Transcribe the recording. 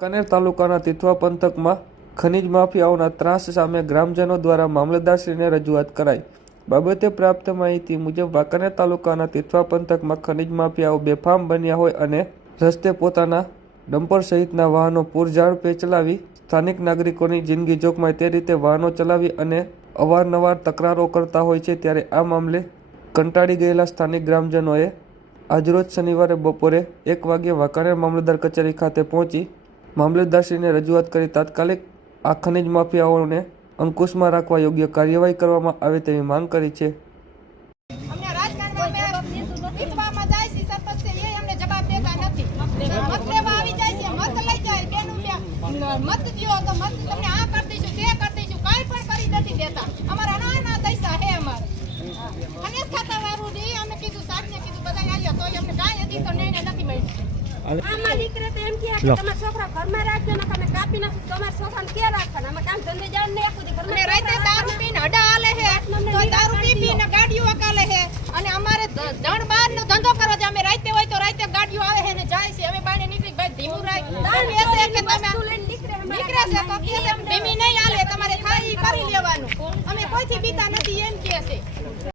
કનેર તાલુકાના તિથવા પંથકમાં ખનીજ માફિયાઓના ત્રાસ સામે ગ્રામજનો દ્વારા મામલતદારશ્રીને રજૂઆત કરાઈ. બાબતે પ્રાપ્ત માહિતી મુજબ વાંકાનેર તાલુકાના તિથવા પંથકમાં ખનીજ માફિયાઓ બેફામ બન્યા હોય અને રસ્તે પોતાના ડમ્પર સહિતના વાહનો પૂરઝાડપે ચલાવી સ્થાનિક નાગરિકોની જિંદગી જોખમાય તે રીતે વાહનો ચલાવી અને અવારનવાર તકરારો કરતા હોય છે ત્યારે આ મામલે કંટાળી ગયેલા સ્થાનિક ગ્રામજનોએ આજરોજ શનિવારે બપોરે એક વાગ્યે વાંકાનેર મામલતદાર કચેરી ખાતે પહોંચી મામલતદારશ્રીને રજૂઆત કરી તાત્કાલિક આ ખનીજ માફિયાઓને અંકુશમાં રાખવા યોગ્ય કાર્યવાહી કરવામાં આવે તેવી માંગ કરી છે. અમને રાજકારણમાં અમે વિધવામાં જાય છે સરપંચ છે એ અમને જવાબ દેતા નથી. મત લેવા આવી જાય છે મત લઈ જાય બેનું લે મત દ્યો તો મત તમને આ કરી દઈશું તે કરી દઈશું કાંઈ પણ કરી નથી દેતા. અમારા નાના પૈસા હે અમારે. ખનીજ ખાતા વાળું ઈ અમે કીધું સાહેબને કીધું બધા આવ્યા તો અમને કાંઈ હજી તો નિર્ણય નથી મળ્યો. આમાં દીકરે તો એમ કે તમારા છોકરા ઘરમાં રાખજો નાખો તમારા રાખવાના? અમે કામ ધંધે જાણ આખું અને રાતે દારૂ પીને હડા હાલે છે. તો દારૂ પી પીને ગાડીઓ વકાલે છે. અને અમારે દણ બાર નો ધંધો કરો છે. અમે રાતે હોય તો રાતે ગાડીઓ આવે છે ને જાય છે. અમે બાને નીકળી ભાઈ ધીમું રાખ. દાણ કહે કે તમે નીકળે છે તો કહે ધીમી નહીં હાલે. તમારે થાય ઈ કરી લેવાનું. અમે કોઈથી બીતા